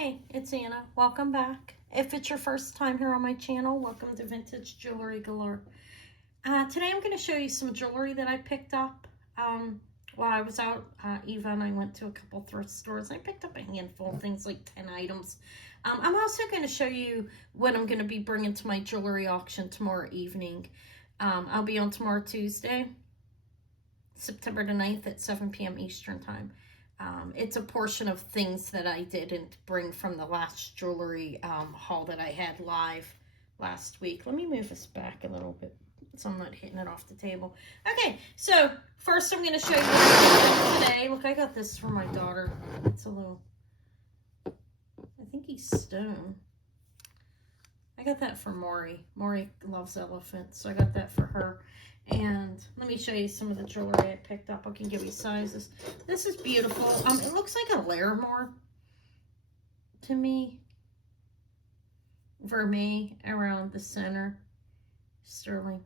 Hey, it's Anna. Welcome back. If it's your first time here on my channel, welcome to Vintage Jewelry Galore. Today I'm going to show you some jewelry that I picked up. While I was out, Eva and I went to a couple thrift stores. I picked up a handful of things, like 10 items. I'm also going to show you what I'm going to be bringing to my jewelry auction tomorrow evening. I'll be on tomorrow, Tuesday, September the 9th at 7 p.m. Eastern Time. It's a portion of things that I didn't bring from the last jewelry haul that I had live last week. Let me move this back a little bit so I'm not hitting it off the table. Okay, so first I'm going to show you what I got today. Look, I got this for my daughter. It's a little, I think he's stone. I got that for Maury. Maury loves elephants, so I got that for her. And let me show you some of the jewelry I picked up. I can give you sizes. This is beautiful. It looks like a Larimore to me. Vermeil around the center. Sterling.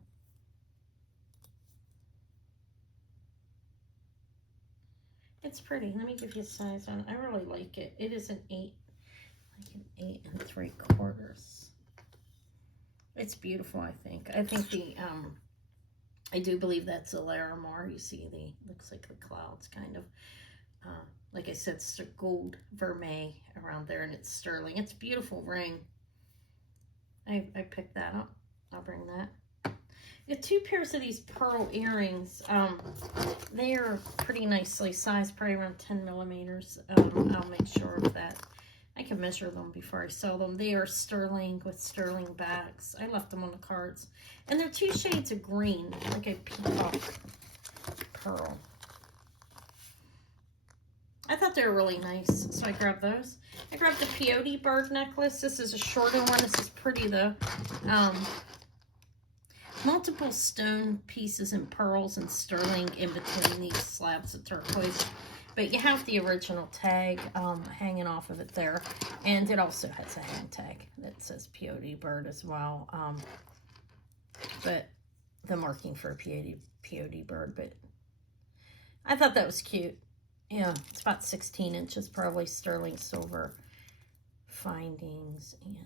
It's pretty. Let me give you a size on it. I really like it. It is an 8, like an 8 3/4. It's beautiful, I think. I think the I do believe that's a Larimore. You see looks like the clouds kind of. Like I said, it's gold vermeil around there, and it's sterling. It's a beautiful ring. I picked that up. I'll bring that. I got 2 pairs of these pearl earrings. They are pretty nicely sized, probably around 10 millimeters. I'll make sure of that. I can measure them before I sell them. They are sterling with sterling backs. I left them on the cards. And they're 2 shades of green, like a peacock pearl. I thought they were really nice, so I grabbed those. I grabbed the peyote bird necklace. This is a shorter one. This is pretty, though. Multiple stone pieces and pearls and sterling in between these slabs of turquoise. But you have the original tag hanging off of it there. And it also has a hang tag that says peyote bird as well. But the marking for a peyote bird. But I thought that was cute. Yeah, it's about 16 inches, probably sterling silver findings. And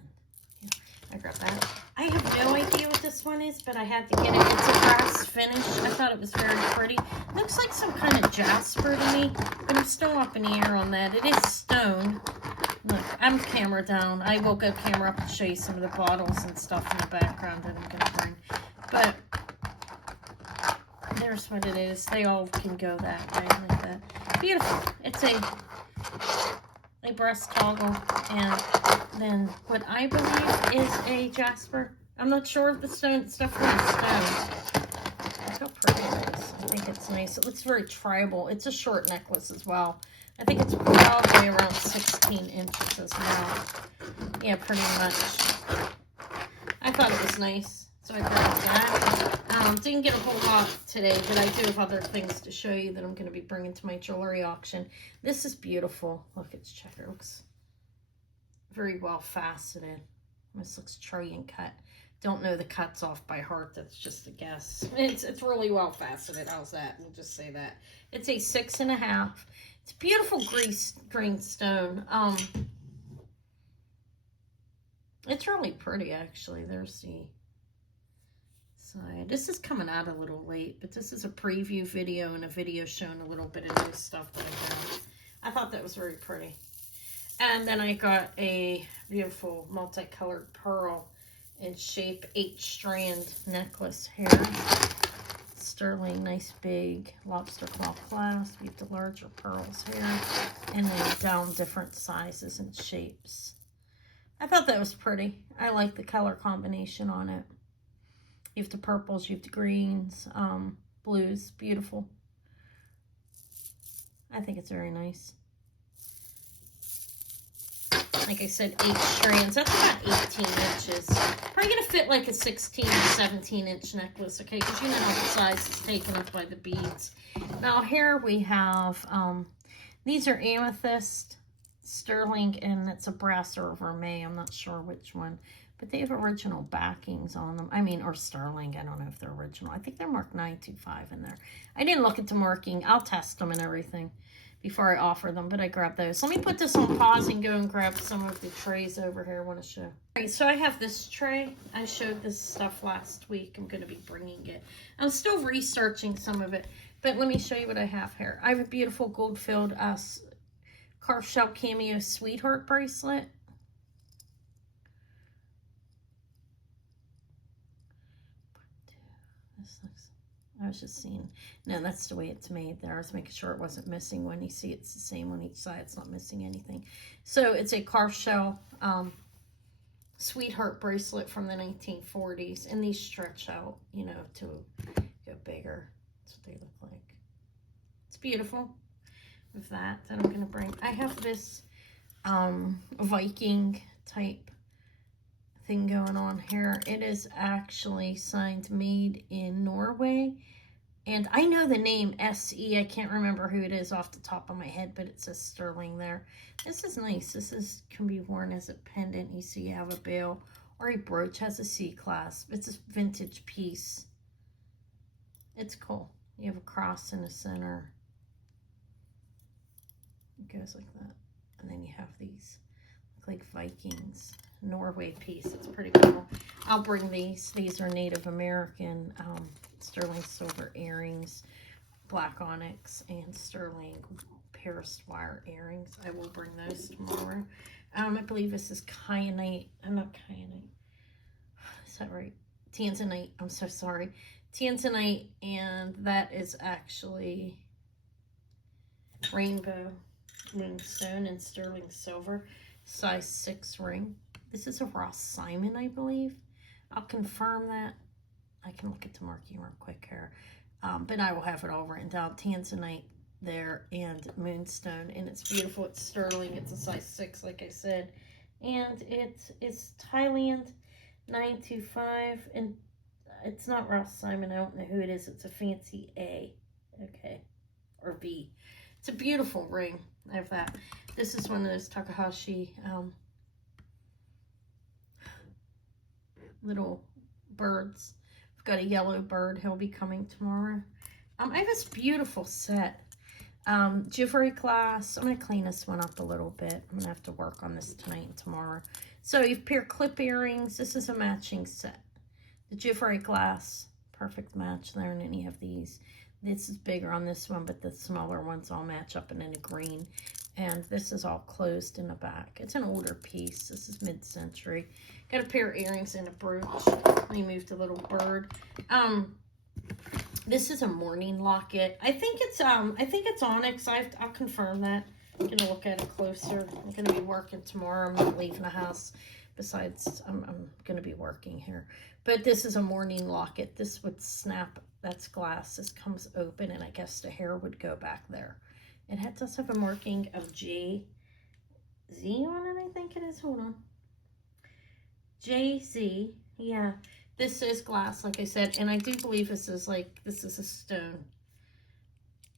yeah, I grabbed that. I have no idea what this one is, but I had to get it. It's a brass finish. I thought it was very pretty. Looks like some kind of jasper to me, but I'm still up in the air on that. It is stone. Look, I'm camera down. I will go camera up and show you some of the bottles and stuff in the background that I'm going to bring. But there's what it is. They all can go that way like that. Beautiful. It's a breast toggle, and then what I believe is a jasper. I'm not sure if the stone stuff is stone. Look how pretty it is. I think it's nice. It looks very tribal. It's a short necklace as well. I think it's probably around 16 inches as well. Yeah, pretty much. I thought it was nice, so I grabbed that. Didn't get a whole lot today, but I do have other things to show you that I'm going to be bringing to my jewelry auction. This is beautiful. Look, it's checker. It looks very well faceted. This looks trillion cut. Don't know the cuts off by heart. That's just a guess. It's really well faceted. How's that? We'll just say that. It's a 6.5. It's beautiful green stone. It's really pretty, actually. There's the side. This is coming out a little late, but this is a preview video and a video showing a little bit of new stuff that I found. I thought that was very pretty. And then I got a beautiful multicolored pearl in shape 8-strand necklace here. Sterling, nice big lobster claw clasp. You have the larger pearls here. And then down different sizes and shapes. I thought that was pretty. I like the color combination on it. You have the purples, you have the greens, blues. Beautiful. I think it's very nice. Like I said, 8 strands. That's about 18 inches. Probably going to fit like a 16 or 17 inch necklace, okay? Because you know how the size is taken up by the beads. Now here we have, these are amethyst, sterling, and it's a brass or a vermeil. I'm not sure which one. But they have original backings on them. I mean, or sterling. I don't know if they're original. I think they're marked 925 in there. I didn't look at the marking. I'll test them and everything. before I offer them, but I grabbed those. Let me put this on pause and go and grab some of the trays over here I want to show. All right, so I have this tray. I showed this stuff last week. I'm going to be bringing it. I'm still researching some of it, but let me show you what I have here. I have a beautiful gold-filled Carved Shell Cameo Sweetheart bracelet. This looks, I was just seeing, no, that's the way it's made there. I was making sure it wasn't missing one. You see it's the same on each side. It's not missing anything. So it's a Carved Shell Sweetheart bracelet from the 1940s. And these stretch out, you know, to go bigger. That's what they look like. It's beautiful. With that I'm going to bring, I have this Viking type thing going on here. It is actually signed made in Norway, and I know the name SE. I can't remember who it is off the top of my head, but it says sterling there. This is nice. This can be worn as a pendant. You see you have a bell or a brooch, has a C clasp. It's a vintage piece. It's cool. You have a cross in the center. It goes like that, and then you have these look like Vikings Norway piece. It's pretty cool. I'll bring these. These are Native American sterling silver earrings, black onyx, and sterling Paris wire earrings. I will bring those tomorrow. I believe this is kyanite. I'm not kyanite. Is that right? Tanzanite. I'm so sorry. Tanzanite, and that is actually rainbow moonstone and sterling silver, size 6 ring. This is a Ross Simon, I believe. I'll confirm that. I can look at the marking real quick here. But I will have it all written down. Tanzanite there and moonstone. And it's beautiful. It's sterling. It's a size 6, like I said. And it's Thailand 925. And it's not Ross Simon. I don't know who it is. It's a fancy A. Okay. Or B. It's a beautiful ring. I have that. This is one of those Takahashi little birds. I've got a yellow bird. He'll be coming tomorrow. I have this beautiful set. Jewelry glass. I'm going to clean this one up a little bit. I'm going to have to work on this tonight and tomorrow. So you've pair clip earrings. This is a matching set. The jewelry glass. Perfect match there. And then you have these. This is bigger on this one, but the smaller ones all match up in a green. And this is all closed in the back. It's an older piece. This is mid-century. Got a pair of earrings and a brooch. Let me move the little bird. This is a morning locket. I think it's onyx. I'll confirm that. I'm gonna look at it closer. I'm gonna be working tomorrow. I'm not leaving the house. Besides, I'm gonna be working here. But this is a morning locket. This would snap. That's glass. This comes open, and I guess the hair would go back there. It does have a marking of JZ on it, I think it is. Hold on. JZ. Yeah. This is glass, like I said. And I do believe this is a stone.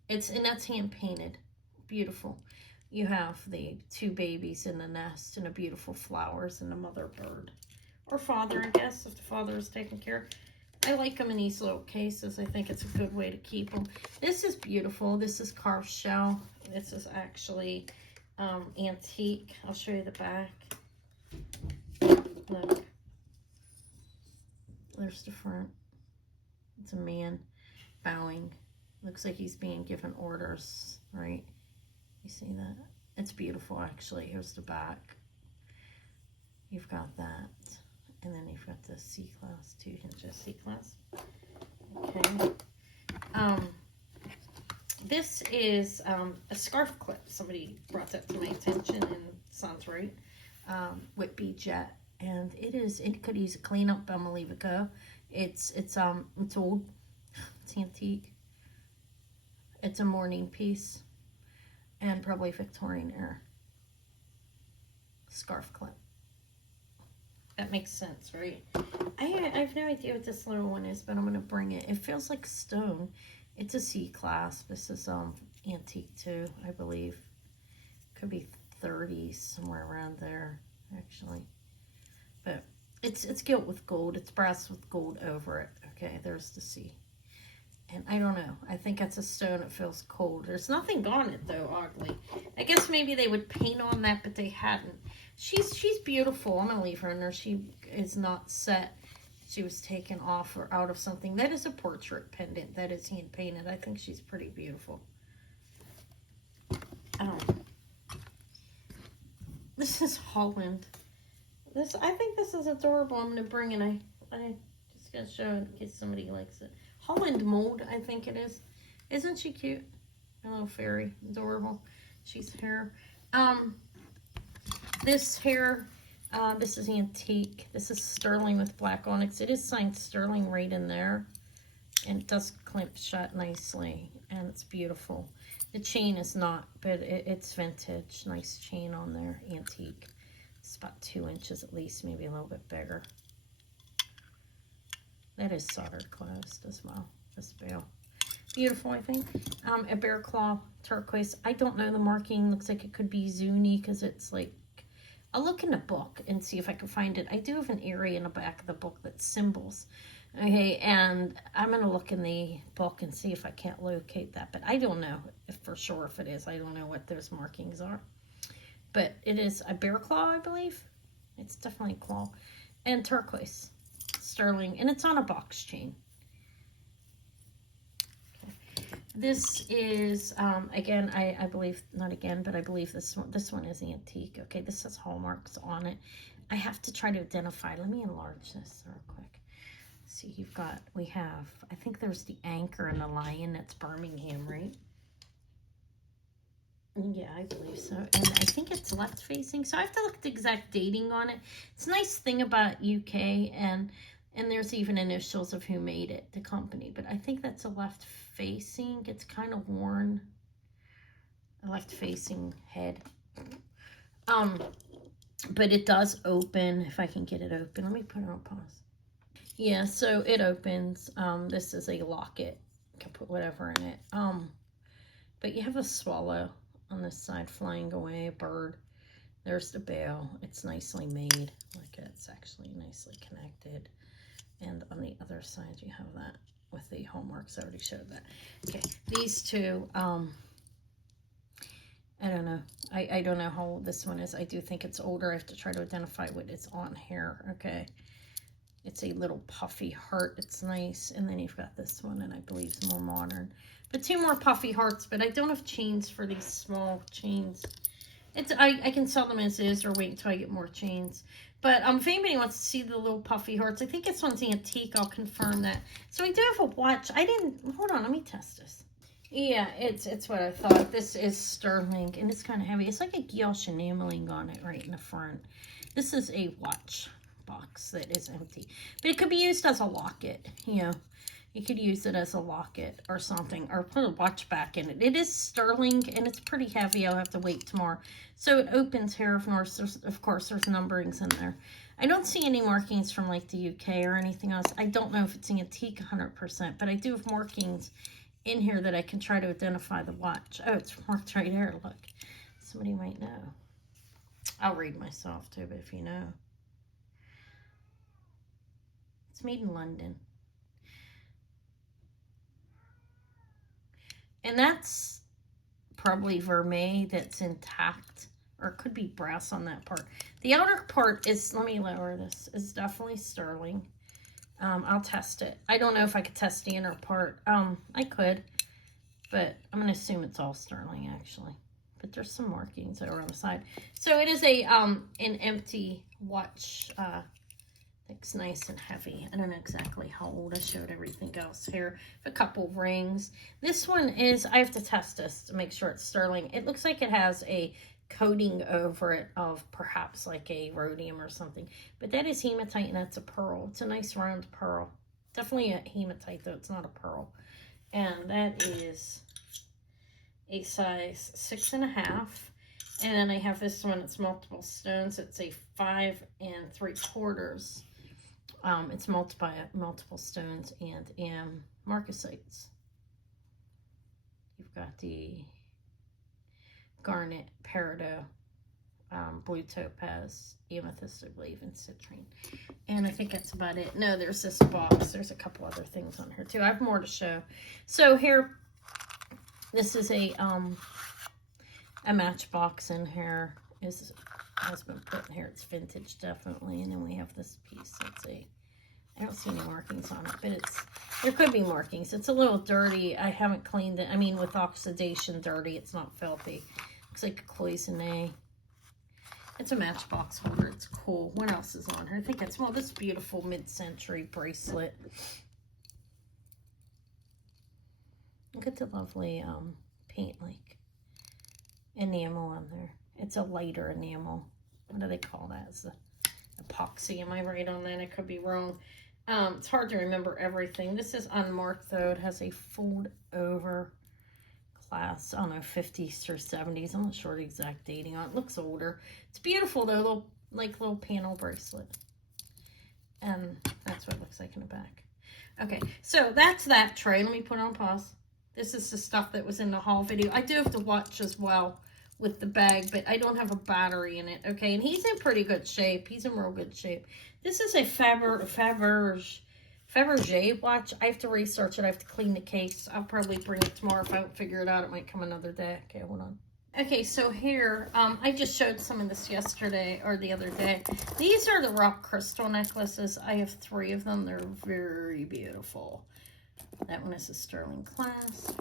And that's hand painted. Beautiful. You have the 2 babies in the nest and the beautiful flowers and the mother bird. Or father, I guess, if the father is taking care. I like them in these little cases. I think it's a good way to keep them. This is beautiful. This is Carved Shell. This is actually antique. I'll show you the back. Look. There's the front. It's a man bowing. Looks like he's being given orders, right? You see that? It's beautiful, actually. Here's the back. You've got that. And then you've got the C-class, 2 inches C-class. Okay. This is a scarf clip. Somebody brought that to my attention, and sounds right. Whitby Jet, and it could use a cleanup, but I'm gonna leave it go. It's old. It's antique. It's a morning piece, and probably Victorian era. Scarf clip. That makes sense, right? I have no idea what this little one is, but I'm going to bring it. It feels like stone. It's a C-class. This is antique too, I believe. Could be 30s, somewhere around there, actually. But it's gilt with gold. It's brass with gold over it. Okay, there's the C. And I don't know. I think it's a stone. It feels cold. There's nothing on it though, oddly. I guess maybe they would paint on that, but they hadn't. She's beautiful. I'm gonna leave her in there. She is not set. She was taken off or out of something. That is a portrait pendant. That is hand painted. I think she's pretty beautiful. This is Holland. I think this is adorable. I'm gonna bring it. I just gonna show it in case somebody likes it. Holland mold, I think it is. Isn't she cute? A little fairy, adorable. She's hair. This hair, this is antique. This is sterling with black onyx. It is signed sterling right in there, and it does clamp shut nicely, and it's beautiful. The chain is not, but it's vintage. Nice chain on there, antique. It's about 2 inches at least, maybe a little bit bigger. That is soldered closed as well, this bail. Beautiful, I think. A bear claw turquoise. I don't know the marking. Looks like it could be Zuni because it's like, I'll look in the book and see if I can find it. I do have an area in the back of the book that's symbols. Okay, and I'm going to look in the book and see if I can't locate that. But I don't know if for sure if it is. I don't know what those markings are. But it is a bear claw, I believe. It's definitely a claw. And turquoise. Sterling. And it's on a box chain. Okay. This is, again, I believe, not again, but I believe this one is antique. Okay, this has hallmarks on it. I have to try to identify. Let me enlarge this real quick. See, we have, I think there's the anchor and the lion. That's Birmingham, right? Yeah, I believe so. And I think it's left facing. So I have to look at the exact dating on it. It's a nice thing about UK, and there's even initials of who made it, the company. But I think that's a left facing. It's kind of worn. A left facing head. But it does open, if I can get it open. Let me put it on pause. Yeah, so it opens. This is a locket. You can put whatever in it. But you have a swallow on this side flying away, a bird. There's the bail. It's nicely made. Look, it's actually nicely connected. And on the other side, you have that with the hallmarks. I already showed that. Okay, these two, I don't know. I don't know how old this one is. I do think it's older. I have to try to identify what is on here. Okay. It's a little puffy heart. It's nice. And then you've got this one, and I believe it's more modern. But 2 more puffy hearts, but I don't have chains for these small chains. I can sell them as is or wait until I get more chains. But if anybody wants to see the little puffy hearts, I think this one's antique. I'll confirm that. So I do have a watch. Hold on, let me test this. Yeah, it's what I thought. This is sterling, and it's kind of heavy. It's like a gouache enameling on it right in the front. This is a watch box that is empty, but it could be used as a locket. You know, you could use it as a locket or something, or put a watch back in it. It is sterling, and it's pretty heavy. I'll have to wait tomorrow. So it opens here. Of course, there's numberings in there. I don't see any markings from like the UK or anything else. I don't know if it's antique 100%, but I do have markings in here that I can try to identify the watch. Oh, it's marked right here. Look, somebody might know. I'll read myself too, but if you know. It's made in London. And that's probably vermeil that's intact, or it could be brass on that part. The outer part is, let me lower this, is definitely sterling. I'll test it. I don't know if I could test the inner part. I could, but I'm going to assume it's all sterling actually. But there's some markings over on the side. So it is an empty watch. It's nice and heavy. I don't know exactly how old. I showed everything else here. A couple of rings. This one is, I have to test this to make sure it's sterling. It looks like it has a coating over it of perhaps like a rhodium or something. But that is hematite, and that's a pearl. It's a nice round pearl. Definitely a hematite though. It's not a pearl. And that is a size 6.5. And then I have this one. It's multiple stones. It's a 5 3/4. It's multiple stones and marcasites. You've got the garnet peridot blue topaz, amethyst, I believe, and citrine. And I think that's about it. No, there's this box. There's a couple other things on here too. I have more to show. So here, this is a matchbox in here. Has been put in here. It's vintage, definitely. And then we have this piece. Let's see. I don't see any markings on it, but there could be markings. It's a little dirty. I haven't cleaned it. I mean, with oxidation dirty, it's not filthy. Looks like a cloisonne. It's a matchbox holder. It's cool. What else is on here? I think it's, well, this beautiful mid-century bracelet. Look at the lovely paint, like enamel on there. It's a lighter enamel. What do they call that? It's the epoxy. Am I right on that? I could be wrong. It's hard to remember everything. This is unmarked, though. It has a fold-over class, I don't know, 50s or 70s. I'm not sure the exact dating on it. It looks older. It's beautiful, though. Little panel bracelet. And that's what it looks like in the back. Okay, so that's that tray. Let me put it on pause. This is the stuff that was in the haul video. I do have to watch as well with the bag, but I don't have a battery in it, okay? And he's in pretty good shape. He's in real good shape. This is a Fabergé watch. I have to research it. I have to clean the case. I'll probably bring it tomorrow. If I don't figure it out, it might come another day. Okay, hold on. Okay, so here, I just showed some of this yesterday or the other day. These are the rock crystal necklaces. I have 3 of them. They're very beautiful. That one is a sterling clasp.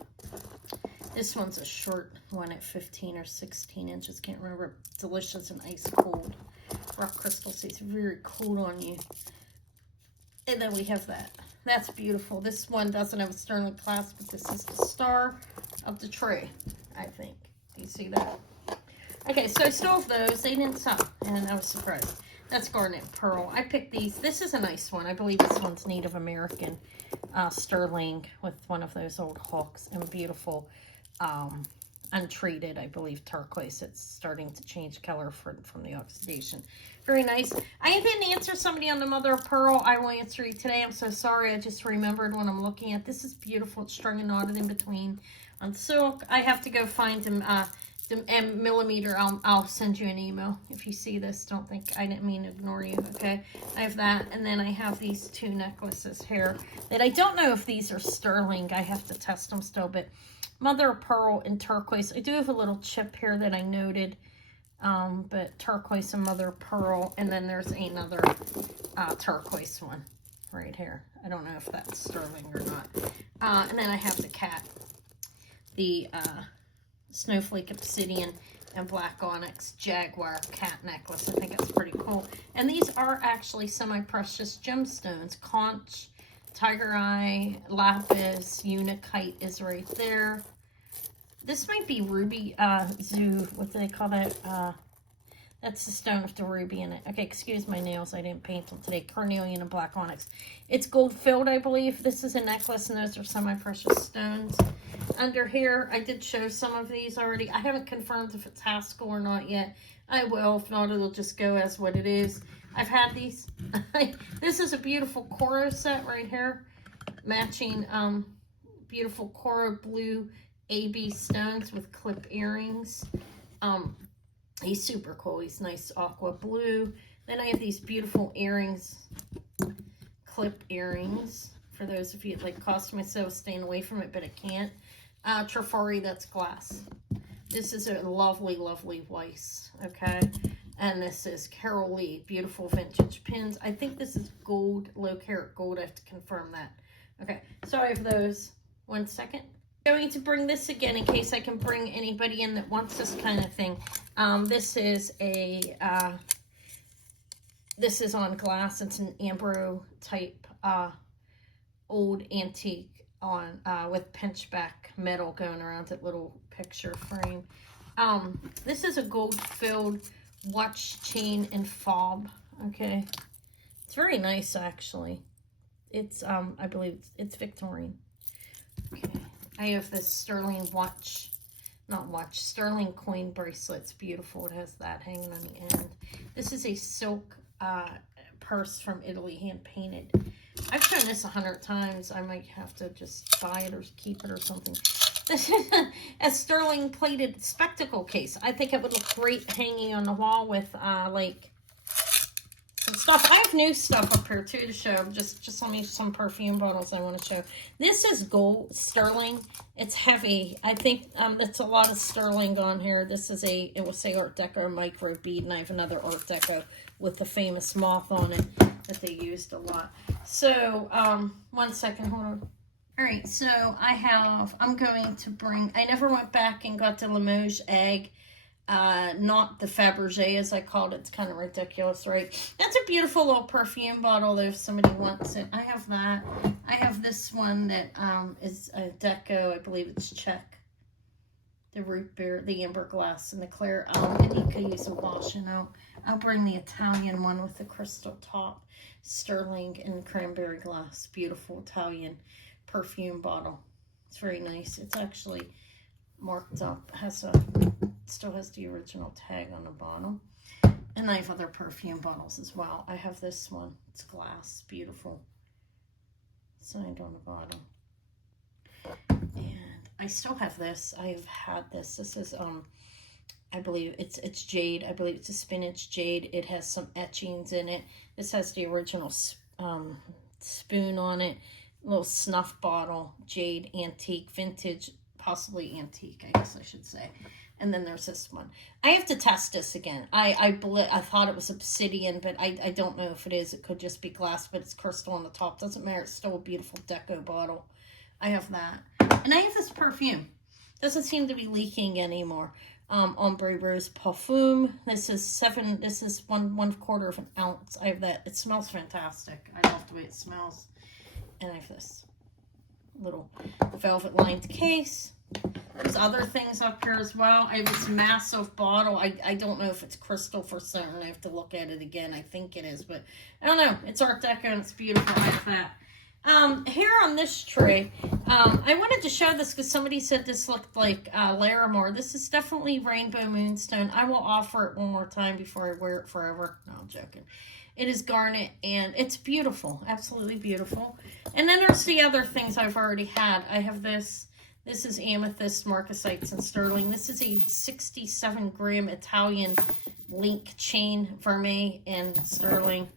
This one's a short one at 15 or 16 inches. Can't remember. Delicious and ice cold. Rock crystal stays very cool on you. And then we have that. That's beautiful. This one doesn't have a sterling clasp, but this is the star of the tray, I think. Do you see that? Okay, so I still have those. They didn't sell, and I was surprised. That's garnet pearl. I picked these. This is a nice one. I believe this one's Native American sterling with one of those old hooks, and beautiful untreated, I believe, turquoise. It's starting to change color from the oxidation. Very nice. I didn't answer somebody on the mother of pearl. I will answer you today. I'm so sorry. I just remembered when I'm looking at this. Is beautiful. It's strung and knotted in between on silk. I have to go find them. The millimeter, I'll send you an email if you see this. Don't think I didn't mean to ignore you, okay? I have that, and then I have these 2 necklaces here that I don't know if these are sterling. I have to test them still, but mother of pearl and turquoise. I do have a little chip here that I noted, but turquoise and mother of pearl, and then there's another turquoise one right here. I don't know if that's sterling or not. And then I have the cat, the snowflake obsidian and black onyx jaguar cat necklace. I think that's pretty cool. And these are actually semi-precious gemstones. Conch, tiger eye, lapis, unakite is right there. This might be ruby what do they call that? That's the stone with the ruby in it. Okay, excuse my nails. I didn't paint them today. Carnelian and black onyx. It's gold filled, I believe. This is a necklace, and those are semi-precious stones. Under here, I did show some of these already. I haven't confirmed if it's Haskell or not yet. I will. If not, it'll just go as what it is. I've had these. This is a beautiful Coro set right here. Matching beautiful Coro blue AB stones with clip earrings. He's super cool. He's nice aqua blue. Then I have these beautiful earrings, clip earrings. For those of you that like cost myself staying away from it, but I can't. Trifari, that's glass. This is a lovely, lovely Weiss, okay? And this is Carol Lee, beautiful vintage pins. I think this is gold, low carat gold. I have to confirm that. Okay, so I have those. 1 second. I'm going to bring this again in case I can bring anybody in that wants this kind of thing. This is a, this is on glass. It's an Ambro type old antique on with pinchback metal going around that little picture frame. This is a gold-filled watch chain and fob. Okay, it's very nice actually. It's I believe it's Victorian. Okay, I have this sterling sterling coin bracelet. It's beautiful. It has that hanging on the end. This is a silk purse from Italy, hand painted. I've shown this 100 times. I might have to just buy it or keep it or something. This is a sterling plated spectacle case. I think it would look great hanging on the wall with like some stuff. I have new stuff up here too to show. Just some perfume bottles I want to show. This is gold sterling. It's heavy. I think it's a lot of sterling on here. This is it will say Art Deco micro bead, and I have another Art Deco with the famous moth on it that they used a lot. So 1 second, hold on. All right, so I'm going to bring, I never went back and got the Limoges egg, not the Fabergé as I called it. It's kind of ridiculous, right? That's a beautiful little perfume bottle though, if somebody wants it. I have that. I have this one that is a Deco, I believe it's Czech. The root beer, the amber glass, and the clear. And you could use a wash, you know. I'll bring the Italian one with the crystal top, sterling and cranberry glass. Beautiful Italian perfume bottle. It's very nice. It's actually marked up. Still has the original tag on the bottom. And I have other perfume bottles as well. I have this one. It's glass. Beautiful. Signed on the bottom. And I still have this. I have had this. This is I believe it's jade. I believe it's a spinach jade. It has some etchings in it. This has the original spoon on it. Little snuff bottle, jade, antique, vintage, possibly antique, I guess I should say. And then there's this one. I have to test this again. I thought it was obsidian, but I don't know if it is. It could just be glass, but it's crystal on the top. Doesn't matter. It's still a beautiful Deco bottle. I have that. And I have this perfume. Doesn't seem to be leaking anymore. Ombre Rose Parfum. This is 1/4 of an ounce. I have that. It smells fantastic. I love the way it smells. And I have this little velvet lined case. There's other things up here as well. I have this massive bottle. I don't know if it's crystal for certain. I have to look at it again. I think it is, but I don't know. It's Art Deco and it's beautiful. I have that. Here on this tray, I wanted to show this because somebody said this looked like Larimar. This is definitely Rainbow Moonstone. I will offer it one more time before I wear it forever. No, I'm joking. It is garnet, and it's beautiful. Absolutely beautiful. And then there's the other things I've already had. I have this. This is amethyst, marcasites, and sterling. This is a 67-gram Italian link chain, vermeil, and sterling.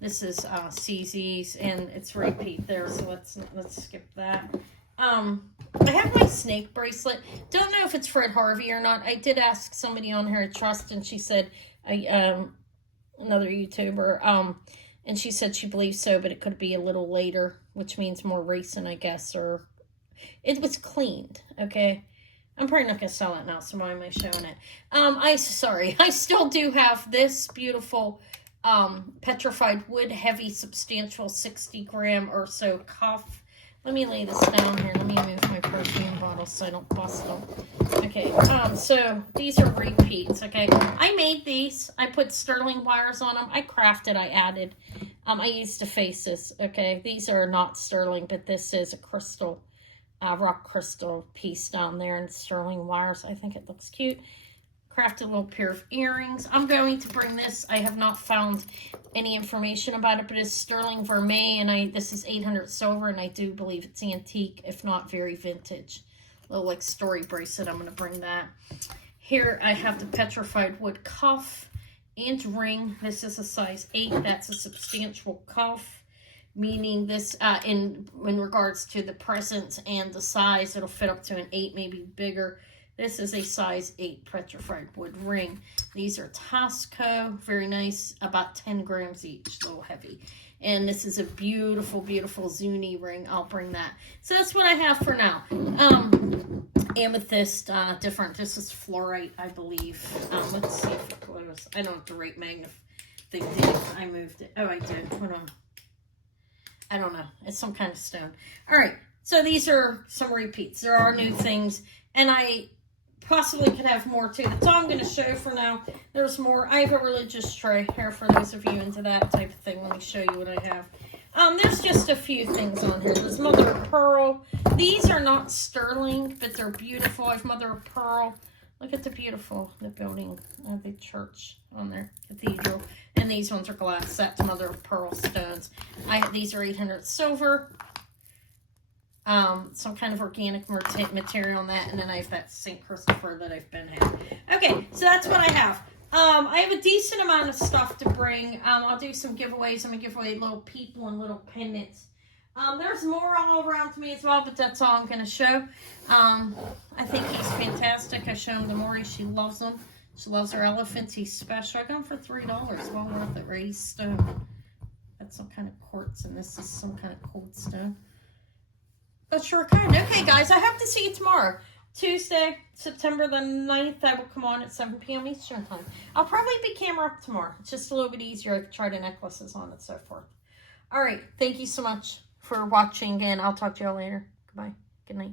This is CZ's, and it's repeat there, so let's skip that. I have my snake bracelet. Don't know if it's Fred Harvey or not. I did ask somebody on here I trust, and she said, another YouTuber, and she said she believes so, but it could be a little later, which means more recent, I guess, or it was cleaned, okay? I'm probably not going to sell it now, so why am I showing it? I still do have this beautiful petrified wood, heavy, substantial 60-gram or so cuff. Let me lay this down here. Let me move my perfume bottle so I don't bust them. Okay, so these are repeats, okay? I made these. I put sterling wires on them. I crafted, I added. I used faces, okay? These are not sterling, but this is a crystal, rock crystal piece down there and sterling wires. I think it looks cute. Crafted a little pair of earrings. I'm going to bring this. I have not found any information about it, but it's sterling vermeil, and this is 800 silver, and I do believe it's antique, if not very vintage. Little like story bracelet. I'm going to bring that. Here I have the petrified wood cuff and ring. This is a size 8. That's a substantial cuff, meaning this in regards to the presence and the size, it'll fit up to an 8, maybe bigger. This is a size 8 petrified wood ring. These are Tasco, very nice, about 10 grams each, a little heavy. And this is a beautiful, beautiful Zuni ring. I'll bring that. So that's what I have for now. Amethyst, different. This is fluorite, I believe. Let's see if it closes. I don't have the right thing. I moved it. Oh, I did. Hold on. I don't know. It's some kind of stone. All right. So these are some repeats. There are new things. And I possibly could have more too. That's all I'm going to show for now. There's more. I have a religious tray here for those of you into that type of thing. Let me show you what I have. There's just a few things on here. There's mother of pearl. These are not sterling, but they're beautiful. I have mother of pearl. Look at the building of the church on there, cathedral. And these ones are glass. That's mother of pearl stones. These are 800 silver. some kind of organic material on that, and then I have that St. Christopher that I've been having. Okay, so that's what I have. I have a decent amount of stuff to bring. I'll do some giveaways. I'm going to give away little people and little pendants. There's more all around me as well, but that's all I'm going to show. I think he's fantastic. I show him to Maury. She loves him. She loves her elephants. He's special. I got him for $3. Well worth it, right? He's stone. That's some kind of quartz, and this is some kind of cold stone. But sure kind. Okay, guys, I hope to see you tomorrow. Tuesday, September the 9th, I will come on at 7 p.m. Eastern Time. I'll probably be camera up tomorrow. It's just a little bit easier. I can try the necklaces on and so forth. All right. Thank you so much for watching, and I'll talk to y'all later. Goodbye. Good night.